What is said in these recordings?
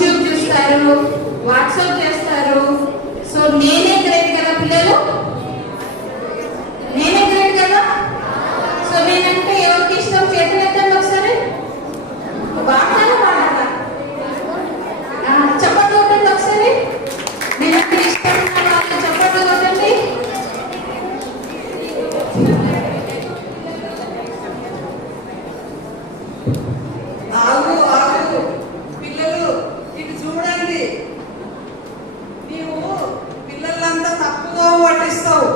YouTube చూస్తారు, WhatsApp చేస్తారు. So నేనే గ్రేట్ కదా పిల్లలు, నేనే గ్రేట్ కదా. సో నేనంటే ఎవరికి ఇష్టం? చేతులు ఎత్తండి ఒకసారి. వాడాలా వాడాలా? చప్పట్లు కొట్టండి ఒకసారి. నేనంటే ఇష్టం ఉన్న వాళ్ళు చప్పట్లు కొట్టండి. ఆగు ఆగు పిల్లలు, ఇటు చూడండి. నీవు పిల్లలంతా తప్పుగా పట్టిస్తావు.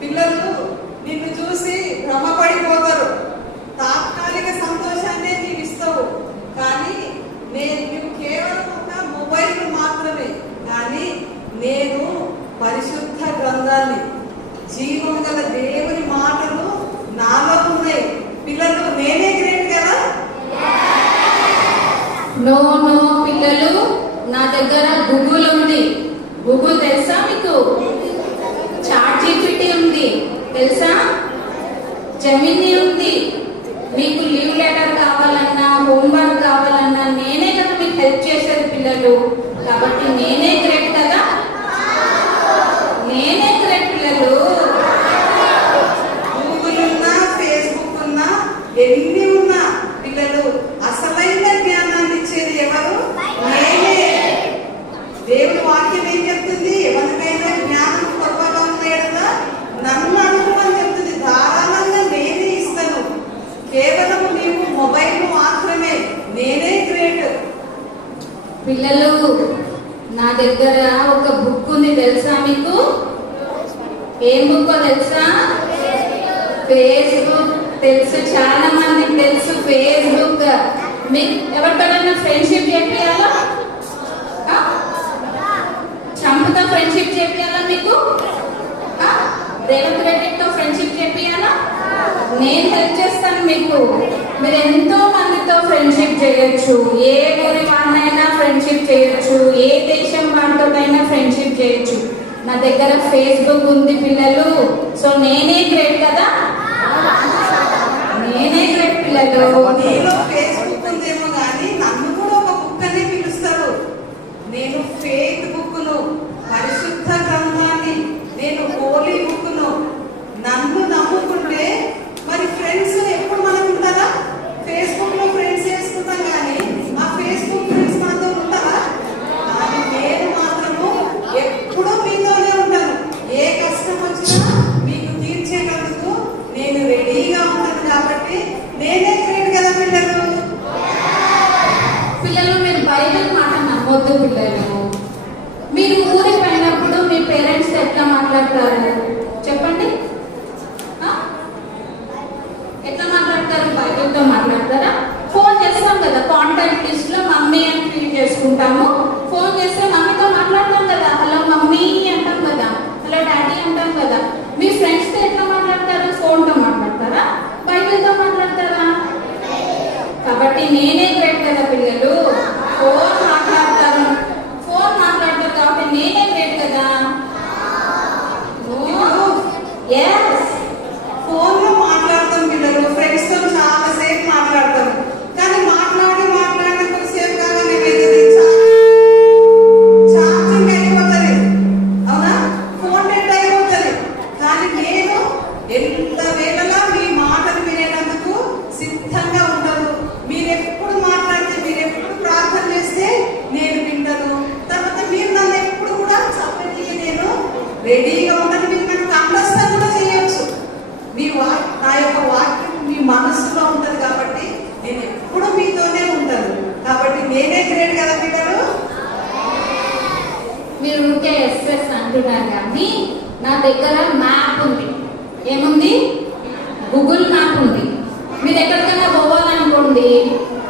పిల్లలు నిన్ను చూసి భ్రమపడిపోతారు. తాత్కాలిక సంతోషాన్ని నీవు ఇస్తావు, కానీ నువ్వు కేవలం ఒక మొబైల్ మాత్రమే. కానీ నేను పరిశుద్ధ గ్రంథాన్ని, జీవం గల దేవుని మాటలు నాలో ఉన్నాయి. పిల్లలు నేనే గ్రేట్ కదా. నో నో పిల్లలు, నా దగ్గర గూగుల్ ఉంది. గూగుల్ తెలుసా మీకు? చాట్ జీపీటీ ఉంది తెలుసా? జెమినీ ఉంది. మీకు లీవ్ లెటర్ కావాలన్నా, హోంవర్క్ కావాలన్నా నేనే కదా మీకు హెల్ప్ చేసేది పిల్లలు. కాబట్టి నేనే గ్రేట్ కదా, నేనే గ్రేట్ పిల్లలు. గూగుల్ ఉన్నా, ఫేస్బుక్ ఉన్నా, ఎన్ని ఉన్నా పిల్లలు అసలైన జ్ఞానాన్ని ఇచ్చేది ఎవరు? నేనే. దేవుని వాక్యం ఏం చెప్తుంది? ఎవరికైనా జ్ఞానం కొరవగా ఉన్నాయి కదా, నన్ను అనుకోమని చెప్తుంది. ధారాళంగా నేనే ఇస్తాను. కేవలం నీవు మొబైల్ మాత్రమే. నేనే గ్రేట్. పిల్లలు నా దగ్గర ఒక బుక్ ఉంది తెలుసా మీకు? ఏం బుక్ తెలుసా? ఫేస్బుక్. తెలుసు, చాలా మందికి తెలుసు ఫేస్బుక్. మీకు ఎవరికైనా ఫ్రెండ్షిప్ చేపియాలా? చంపుతో ఫ్రెండ్షిప్ చేపియాలా మీకు? రేవంత్ రెడ్డితో ఫ్రెండ్షిప్ చేపియాలా? నేను హెల్ప్ చేస్తాను మీకు. మీరు ఎంతో మందితో ఫ్రెండ్షిప్ చేయొచ్చు. ఏ ఊరి వాళ్ళైనా ఫ్రెండ్షిప్ చేయొచ్చు, ఏ దేశం వాళ్ళతోనైనా ఫ్రెండ్షిప్ చేయొచ్చు. నా దగ్గర ఫేస్బుక్ ఉంది పిల్లలు. సో నేనే గ్రేట్ కదా, నేనే గ్రేట్ పిల్లలు. నీలో ఫేస్బుక్ ఉందేమో కానీ నన్ను కూడా ఒక బుక్ అనే పిలుస్తారు. నేను ఫేత్ బుక్ను, పరిశుద్ధ గ్రంథాన్ని, నేను హోలీ బుక్ను. నన్ను నమ్ముకుంటే మరి ఫ్రెండ్స్ ఎప్పుడు మనకు ఉంటారా? ఫేస్బుక్ లో ఫ్రెండ్స్ చేసుకుంటాం, కానీ మా ఫేస్బుక్ ఫ్రెండ్స్ మనతో ఉంటారా? కానీ నేను మాత్రము ఎప్పుడూ మీతోనే ఉంటాను. ఏ కష్టం వచ్చినా మీకు తీర్చేటందుకు నేను రెడీగా ఉంటాను. కాబట్టి నేనే గ్రేట్ కదా పిల్లలు. పిల్లలు మీరు బైబిల్ మాట నమ్మొద్దు పిల్లలు. మీరు ఊరికి పోయినప్పుడు మీ పేరెంట్స్ ఎట్లా మాట్లాడతారు చెప్పండి? ఎట్లా మాట్లాడతారు? బైబిల్తో మాట్లాడతారా? ఫోన్ చేస్తాం కదా, కాంటాక్ట్ లిస్ట్ లో మమ్మీ అని ఫీల్ చేసుకుంటాము. ఫోన్ చేస్తే మమ్మీతో మాట్లాడతాం కదా, హలో మమ్మీ అంటాం కదా, హలో డాడీ అంటాం కదా. మీ ఫ్రెండ్స్తో ఎట్లా మాట్లాడతారు? ఫోన్తో మాట్లాడతారా, బైబిల్తో మాట్లాడతారా? కాబట్టి నేనే గ్రేట్ కదా పిల్లలు. ఫోన్ మాట్లాడతారు, ఫోన్ మాట్లాడతారు కాబట్టి నేనే గ్రేట్ కదా. ఫోన్ లో మాట్లాడతాం పిల్లలు, ఫ్రెండ్స్ తో చాలా సేపు మాట్లాడతాం. కానీ మాట్లాడి కొద్దిసేపు కాగా మేమైతే ఛార్జింగ్ అయిపోతుంది, అవునా? ఫోన్ డెడ్ అయిపోతుంది. కానీ నేను ఎంత వేళలా మీ మాటలు వినేటందుకు సిద్ధంగా ఉంటాను. మీరెప్పుడు మాట్లాడితే, మీరెప్పుడు ప్రార్థన చేస్తే నేను వింటాను. తర్వాత మీరు నన్ను ఎప్పుడు కూడా చెప్పండి, నేను రెడీగా ఉంటాను. మీరు నన్ను కంఠస్థం కూడా చేయొచ్చు. నా యొక్క వాక్యం మీ మనస్సులో ఉంటది కాబట్టి నేను ఎప్పుడు మీతోనే ఉంటాను. కాబట్టి నేనే గ్రేట్ కదా పిల్లలు. మీరు ఉంటే ఎస్ఎస్ అంటున్నారు కానీ నా దగ్గర మ్యాప్ ఉంది. ఏముంది? గూగుల్ మ్యాప్ ఉంది. మీరు ఎక్కడికైనా పోవాలనుకోండి,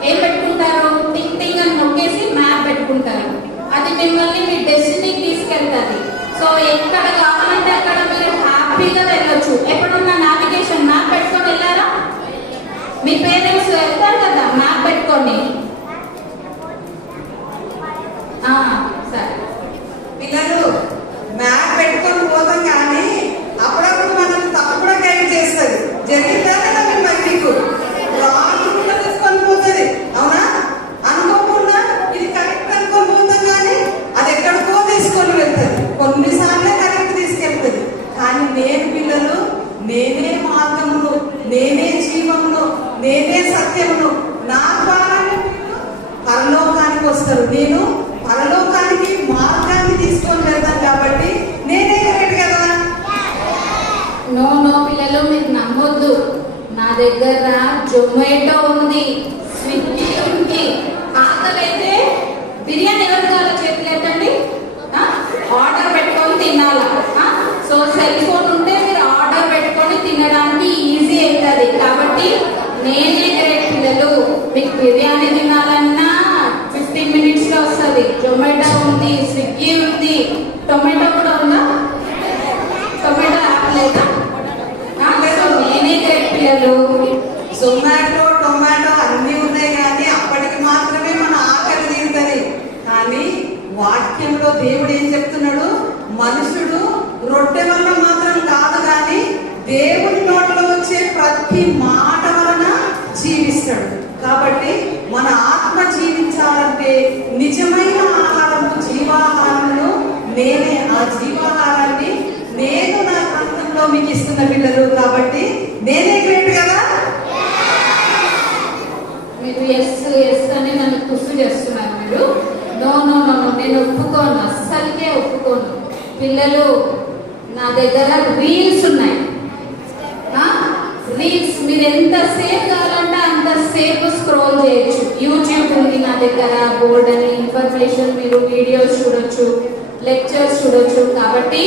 ఏం పెట్టుకుంటారు? టింగ్ టింగ్ అని నొక్కేసి మ్యాప్ పెట్టుకుంటారు. అది మిమ్మల్ని మీ డెస్టినీకి తీసుకెళ్తాది. సో ఎక్కడ కావాలంటే అక్కడ మీరు హ్యాపీగా వెళ్ళొచ్చు. ఎప్పుడున్న నావిగేషన్ మ్యాప్ పెట్టుకొని వెళ్ళారా? మీ పేరెంట్స్ వెళ్తారు కదా మ్యాప్ పెట్టుకొని. సరే పిల్లలు మ్యాప్ పెట్టుకొని పోతాం, కానీ అప్పుడప్పుడు మనం తప్పు కూడా గైడ్ చేస్తుంది. జరిగిందా కదా మీకు? రాళ్ళు కూడా తీసుకొని పోతుంది, అవునా? అనుకోకుండా ఇది కరెక్ట్ నేను పరలోకానికి మార్గాన్ని తీసుకొని వెళ్తాను కాబట్టి నేనే గ్రేట్ కదా. నో నో పిల్లలు, మీరు నమ్మొద్దు. నా దగ్గర జొమాటో ఉంది, స్విగ్గీ ఉంది. ఆకలైతే బిర్యానీ ఎవరు కావాలో చేతులు ఎత్తండి. ఆర్డర్ పెట్టుకొని తినాలా? సో సెల్ ఫోన్ ఉంటే మీరు ఆర్డర్ పెట్టుకొని తినడానికి ఈజీ అవుతుంది. కాబట్టి నేనే గ్రేట్ పిల్లలు. మీకు బిర్యానీ తినాలన్నా 15 minutes లో వస్తుంది. జొమాటో ఉంది, స్విగ్గీ ఉంది, టొమాటో కూడా ఉందా? టొమాటో యాప్ లేదా? సో నేనే గ్రేట్ పిల్లలు. జొమాటో టొమాటో అన్నీ ఉన్నాయి కానీ అప్పటికి మాత్రమే మన ఆకలి తీరుతుంది. కానీ వాక్యంలో దేవుడు ఏం చెప్తున్నాడు? మనుషుడు రొట్టె వల్ల మాత్రం కాదు కానీ దేవుని నోట్లో వచ్చే ప్రతి మాట వలన జీవిస్తాడు. కాబట్టి మన ఆత్మ జీవించాలంటే నిజమైన ఆహారము జీవాహారమును నేనే. ఆ జీవాహారాన్ని నేను నా గ్రంథంలో మీకు ఇస్తున్న పిల్లలు. కాబట్టి నేనే గ్రేట్ కదా. మీరు ఎస్ ఎస్ అని నన్ను కృషి చేస్తున్నారు. మీరు నో నో నో నో, నేను ఒప్పుకోను, అస్సలకే ఒప్పుకోను. పిల్లలు నా దగ్గర రీల్స్ ఉన్నాయి. రీల్స్ మీరు ఎంత సేపు కావాలంటే అంత సేపు స్క్రోల్ చేయొచ్చు. యూట్యూబ్ ఉంది నా దగ్గర, బోర్డ్ అని ఇన్ఫర్మేషన్, మీరు వీడియోస్ చూడొచ్చు, లెక్చర్స్ చూడొచ్చు. కాబట్టి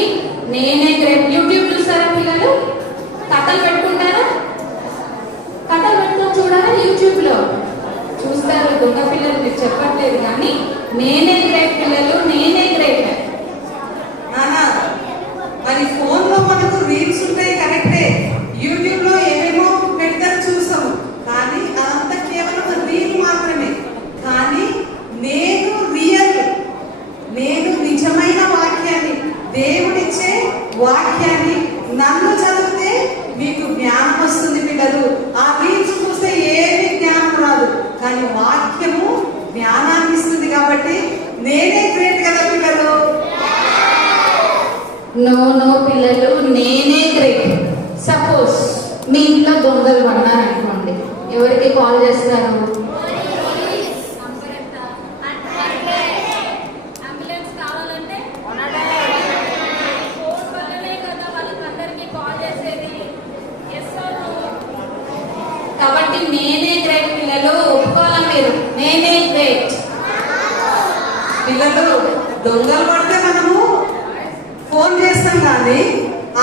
నేనే గ్రేట్. యూట్యూబ్ చూస్తారా పిల్లలు? కథలు పెట్టుకుంటారా? కథలు పెట్టుకొని చూడాలా? యూట్యూబ్ లో చూస్తారు. దొంగ పిల్లలు, మీరు చెప్పట్లేదు కానీ నేనే గ్రేట్ పిల్లలు, నేనే గ్రేట్. నానా మరి ఫోన్ లో మనకు రీల్స్ ఉంటాయి కరెక్టే, యూట్యూబ్ లో ఏమేమో పెడతారు చూసాము, కానీ అదంతా కేవలం రీల్ మాత్రమే. కానీ నేను రియల్, నేను నిజమైన వాక్యాన్ని, దేవుడిచ్చే వాక్యాన్ని నన్ను చదివితే మీకు జ్ఞానం వస్తుంది పిల్లలు. ఆ రీల్స్ చూస్తే ఏమి జ్ఞానం రాదు, కానీ వాక్యము జ్ఞానాన్ని ఇస్తుంది. కాబట్టి నేనే గ్రేట్ కదా పిల్లలు. నో నో పిల్లలు, నేనే గ్రేట్. సపోజ్ మీ ఇంట్లో దొంగలు పడ్డారనుకోండి, ఎవరికి కాల్ చేస్తారు? అంబులెన్స్ కావాలంటే ఫోన్ వల్లనే కదా వాళ్ళకందరికీ కాల్ చేసేది. కాబట్టి నేనే గ్రేట్ పిల్లలు, ఒప్పుకోవాలా మీరు? నేనే గ్రేట్ పిల్లలు. దొంగలు పడితే మనము ఫోన్ చేస్తాం కానీ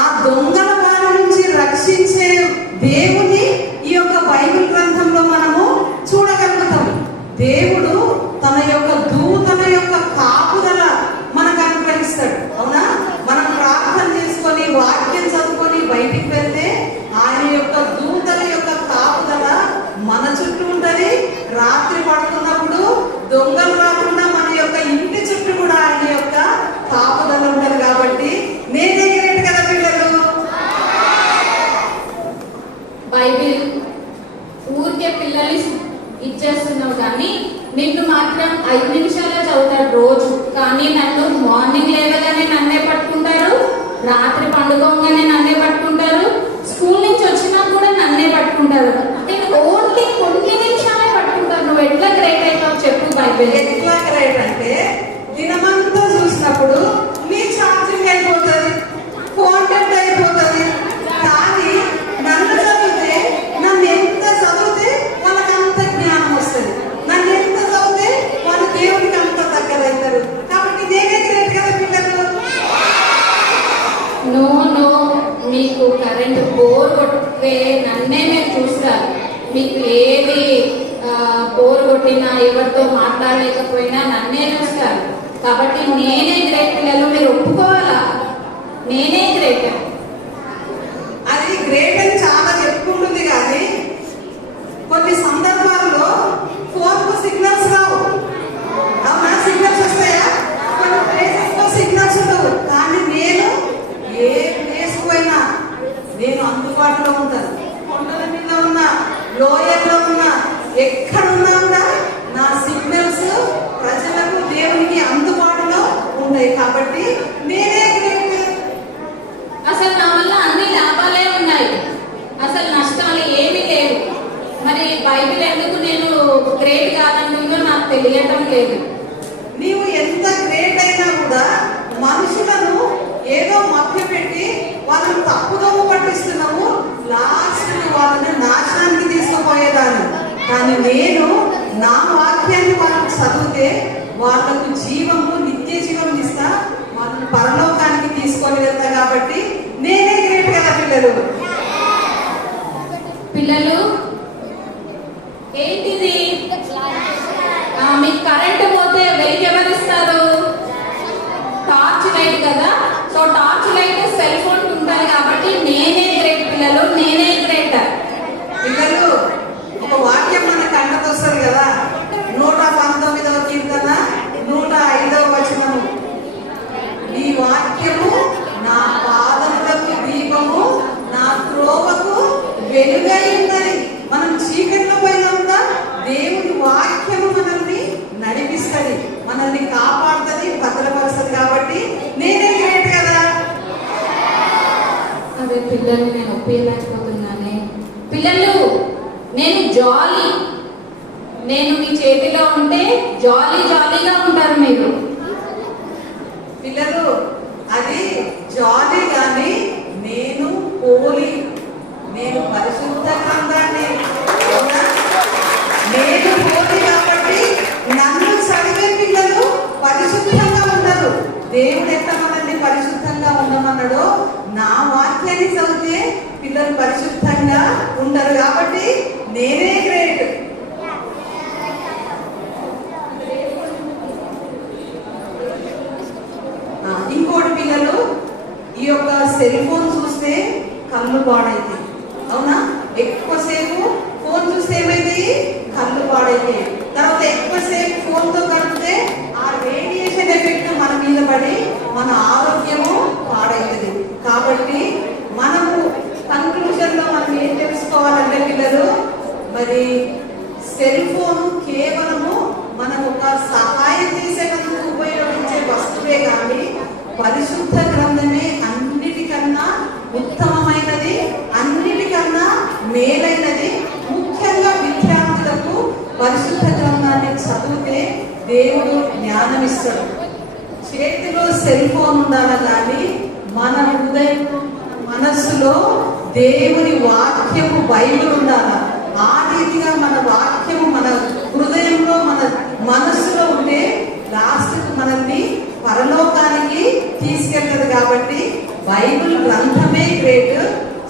ఆ దొంగల వారి నుంచి రక్షించే దేవుని ఈ యొక్క బైబిల్ గ్రంథంలో మనము చూడగలుగుతాం. దేవుడు తన యొక్క దూతల యొక్క కాపుదల మనకు అనుగ్రహిస్తాడు. అవునా? మనం ప్రార్థన చేసుకొని వాక్యం చదువుకొని బయటికి వెళ్తే ఆయన యొక్క దూతల యొక్క కాపుదల మన చుట్టూ ఉంటది. రాత్రి పడుతున్నప్పుడు దొంగలు రాకుండా మన యొక్క ఇంటి చుట్టూ కూడా ఆయన యొక్క కాపుదల ఉంటది. కాబట్టి నేనే గ్రేట్ కదా పిల్లలు. బైబిల్ ఊరికే పిల్లలు ఇచ్చేస్తున్నావు కానీ నిన్ను మాత్రం 5 నిమిషాలే చదువుతారు రోజు. కానీ నన్ను మార్నింగ్ లేవగానే నన్నే పట్టుకుంటారు, రాత్రి పండుకోగానే నన్నే పట్టుకుంటారు, స్కూల్ నుంచి వచ్చినా కూడా నన్నే పట్టుకుంటారు. నేను ఓన్లీ కొన్ని నిమిషాలే పట్టుకుంటారు. నువ్వు ఎట్లా గ్రేట్ అవుతావు చెప్పు? బైబిల్ ఎట్లా గ్రేట్ అంటే దినమంతా చూసినప్పుడు నీ ఛార్జింగ్ అయిపోతుంది, ఫోన్ కట్ అయిపోతుంది. కానీ నన్ను చదివితే, నన్ను ఎంత చదివితే వాళ్ళకి అంత జ్ఞానం వస్తుంది, నన్ను ఎంత చదివితే వాళ్ళు దేవుడికి అంత దగ్గర అవుతారు. కాబట్టి నేనే గ్రేట్ కదా పిల్లలు. నో నో, మీకు కరెంట్ బోర్ కొట్టే నన్నే మీరు చూస్తారు. మీకు ఏది బోర్ కొట్టినా, ఎవరితో మాట్లాడలేకపోయినా నన్నే చూస్తారు. కాబట్టి నేనే గ్రేట్ పిల్లలు, మీరు ఒప్పుకోవాలా? నేనే గ్రేట్. అది గ్రేట్ అని చాలా చెప్పుకుంటుంది కానీ కొన్ని సందర్భాల్లో ఫోన్ కు సిగ్నల్స్ రావు. అవునా? సిగ్నల్స్ వస్తాయా? కొన్ని ప్లేసెస్ లో సిగ్నల్స్ ఉండవు. కానీ నేను ఏ ప్లేస్ పోయినా నేను అందుబాటులో ఉంటాను. కొండల మీద ఉన్నా, లోయల్లో ఉన్నా, ఎక్కడున్నా కూడా నా సిగ్నల్స్ ప్రజలకు, దేవునికి అందుబాటులో ఉంటాయి. కాబట్టి నేనే గ్రేట్. అసలు నా వల్ల అన్ని లాభాలే ఉన్నాయి, అసలు నష్టాలు ఏమీ లేవు. మరి బైబిల్ ఎందుకు నేను గ్రేట్ కాదంటుందో మనుషులను ఏదో మభ్యపెట్టి వాళ్ళని తప్పుదోవ పట్టిస్తున్నాము, లాస్ట్ వాళ్ళని నాశనానికి తీసుకుపోయేదాన్ని. కానీ నేను నా వాక్యాన్ని వాళ్ళకి చదివితే వాళ్ళకు జీవము, నిత్య జీవం ఇస్తా, వాళ్ళని పరలోకానికి తీసుకొని వెళ్తా. కాబట్టి నేనే గ్రేట్ కదా పిల్లలు. పిల్లలు ఏంటిది? మీకు కరెంట్ పోతే వెలిగి ఎవరిస్తారు? టార్చ్ లైట్ కదా. So torch light cell phone ఉంటాయి కాబట్టి నేనే గ్రేట్ పిల్లలు, నేనే గ్రేట్. పిల్లలు ఒక వాక్యం మన కంటకు వస్తుంది కదా, 119వ కీర్తన 105వ వచనము. ఈ వాక్యము నా పాదములకు దీపము, నా త్రోవకు వెలుగై ఉన్నది. మనం చీకట్లో పోయినంత దేవుని వాక్యము మనల్ని నడిపిస్తుంది, మనల్ని కాపాడుతుంది, భద్రపరుస్తుంది. కాబట్టి నేనే గ్రేట్ కదా. అదే పిల్లలు నేను ఒప్పేయలేకపోతున్నానే. పిల్లలు నేను జాలీ, నేను మీ చేతిలో ఉంటే జాలీగా ఉంటారు మీరు. పిల్లలు అది జాలీ కానీ నేను పోలి, నేను పరిశుద్ధ గ్రంథాన్ని, నేను పోలి కాబట్టి నన్ను చదివే పిల్లలు పరిశుద్ధంగా ఉండరు. దేవుడు ఎంత మనల్ని పరిశుద్ధంగా ఉండమన్నాడో నా వాక్యాన్ని చదివితే పిల్లలు పరిశుద్ధంగా ఉండరు. కాబట్టి నేనే గ్రేట్. ఇంకోటి పిల్లలు, ఈ యొక్క సెల్ ఫోన్ చూస్తే కళ్ళు పాడైతాయి, అవునా? ఎక్కువసేపు ఫోన్ చూస్తే ఏమైంది? కళ్ళు పాడైతాయి. తర్వాత ఎక్కువసేపు ఫోన్తో గడిపితే ఆ రేడియేషన్ ఎఫెక్ట్ మన మీద పడి మన ఆరోగ్యము పాడైతుంది. కాబట్టి మనము కన్క్లూజన్లో మనం ఏం తెలుసుకోవాలంటే పిల్లలు, మరి సెల్ ఫోన్ కేవలము మనం ఒక సహాయం చేసేందుకు ఉపయోగించే వస్తువే కానీ పరిశుద్ధ గ్రంథమే అన్నిటికన్నా ఉత్తమమైనది, అన్నిటికన్నా మేలైనది. ముఖ్యంగా విద్యార్థులకు పరిశుద్ధ గ్రంథాన్ని చదివితే దేవుడు జ్ఞానం ఇస్తాడు. చేతిలో సెల్ ఫోన్ ఉండాలి కానీ మన హృదయంలో, మనస్సులో దేవుని వాక్యము బైబిల్ ఉండాలి. ఆ రీతిగా మన వాక్యము మన హృదయంలో, మన మనస్సులో ఉంటే లాస్ట్కు మనల్ని పరలోకానికి తీసుకెళ్తుంది. కాబట్టి బైబిల్ గ్రంథమే గ్రేట్.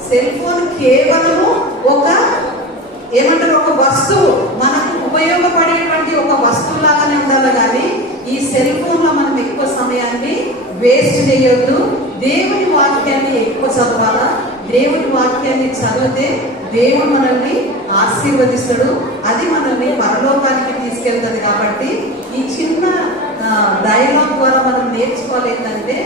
సెల్ ఫోన్ కేవలము ఒక ఏమంటారు, ఒక వస్తువు, మనకు ఉపయోగపడేటువంటి ఒక వస్తువు లాగానే ఉండాలి. కానీ ఈ సెల్ ఫోన్ లో మనం ఎక్కువ సమయాన్ని వేస్ట్ చేయొద్దు. దేవుని వాక్యాన్ని ఎక్కువ చదవాలా. దేవుని వాక్యాన్ని చదివితే దేవుడు మనల్ని ఆశీర్వదిస్తాడు, అది మనల్ని పరలోకానికి తీసుకెళ్తుంది. కాబట్టి ఈ చిన్న డైలాగ్ ద్వారా మనం నేర్చుకోవాలి ఏంటంటే,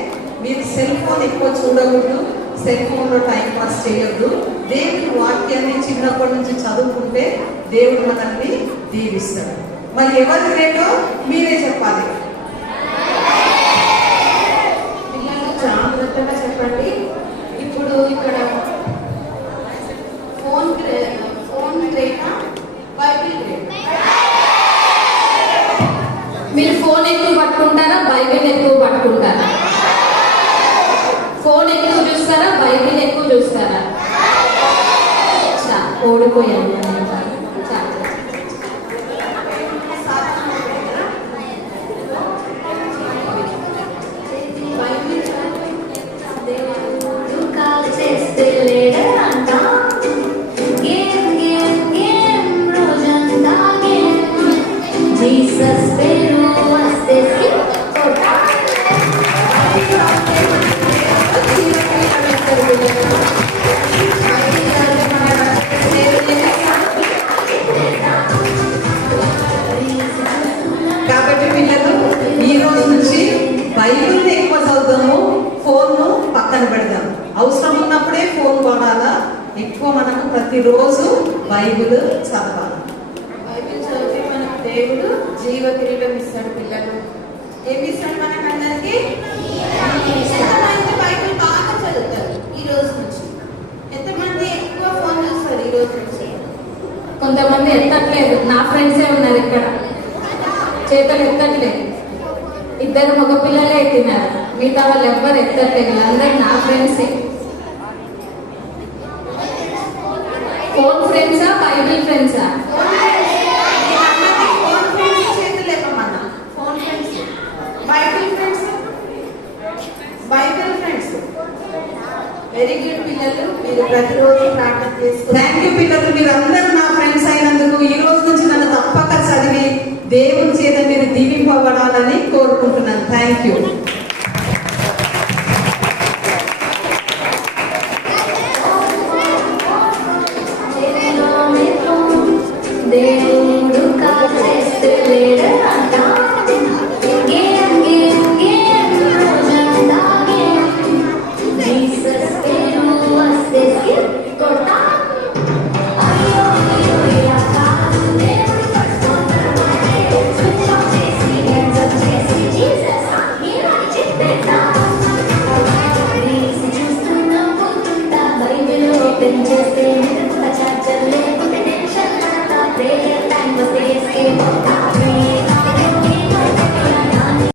మీరు సెల్ ఫోన్ ఎక్కువ చూడకూడదు, సెల్ ఫోన్లో టైం పాస్ చేయొద్దు. దేవుని వాక్యాన్ని చిన్నప్పటి నుంచి చదువుకుంటే దేవుడు మనల్ని దీవిస్తాడు. మరి ఎవరు గ్రేటో మీరే చెప్పాలి. పిల్లలు జాగ్రత్తగా చెప్పండి. ఇప్పుడు ఇక్కడ ఫోన్ గ్రేటా, బైబిల్ గ్రేటా? మీరు ఫోన్ ఎక్కువ పట్టుకుంటారా, బైబిల్ ఎక్కువ పట్టుకుంటారా? ఫోన్ ఎక్కువ చూస్తారా, బైబిల్ ఎక్కువ చూస్తారా? ఓడిపోయాను. కాబట్టి పిల్లలు ఈ రోజు నుంచి బైబిల్ని ఎక్కువ చదువుతాము, ఫోన్ను పక్కన పెడదాం. అవసరం ఉన్నప్పుడే ఫోన్ వాడాలా. ఎక్కువ మనకు ప్రతిరోజు బైబిల్ చదవాలి. బైబిల్ చదివితే మనకు దేవుడు జీవ కిరీటం ఇస్తాడు. పిల్లలు ఏమి ఇస్తాడు మనకు అందరికి? ఎంతమంది బైబిల్ బాగా చదువుతారు ఈ రోజు నుంచి? ఎంతమంది ఎక్కువ ఫోన్ చూస్తారు ఈ రోజు నుంచి? కొంతమంది ఎత్తట్లేదు. నా ఫ్రెండ్సే ఉన్నారు ఇక్కడ, చేతులు ఎత్తట్లేదు. 2 మగ పిల్లలే ఎత్తినారు. మిగతా వాళ్ళు ఎవ్వరు ఎత్తట్లేదు, వీళ్ళందరూ నా ఫ్రెండ్సే. ఫోన్ ఫ్రెండ్సా, బైబిల్ ఫ్రెండ్సా? ఫోన్ ఫ్రెండ్స్ చేతులు లేపమన్నా. Phone friends, Bible friends, Bible friends. Very good పిల్లలు, మీరు ప్రతిరోజు ప్రార్థన చేసుకుంటారు. థ్యాంక్ యూ పిల్లలు, మీరు అందరూ నా ఫ్రెండ్స్ అయినందుకు. ఈ రోజు నుంచి నన్ను తప్పక చదివి దేవుని చేత మీరు దీవింపబడాలని కోరుకుంటున్నాను. Thank you.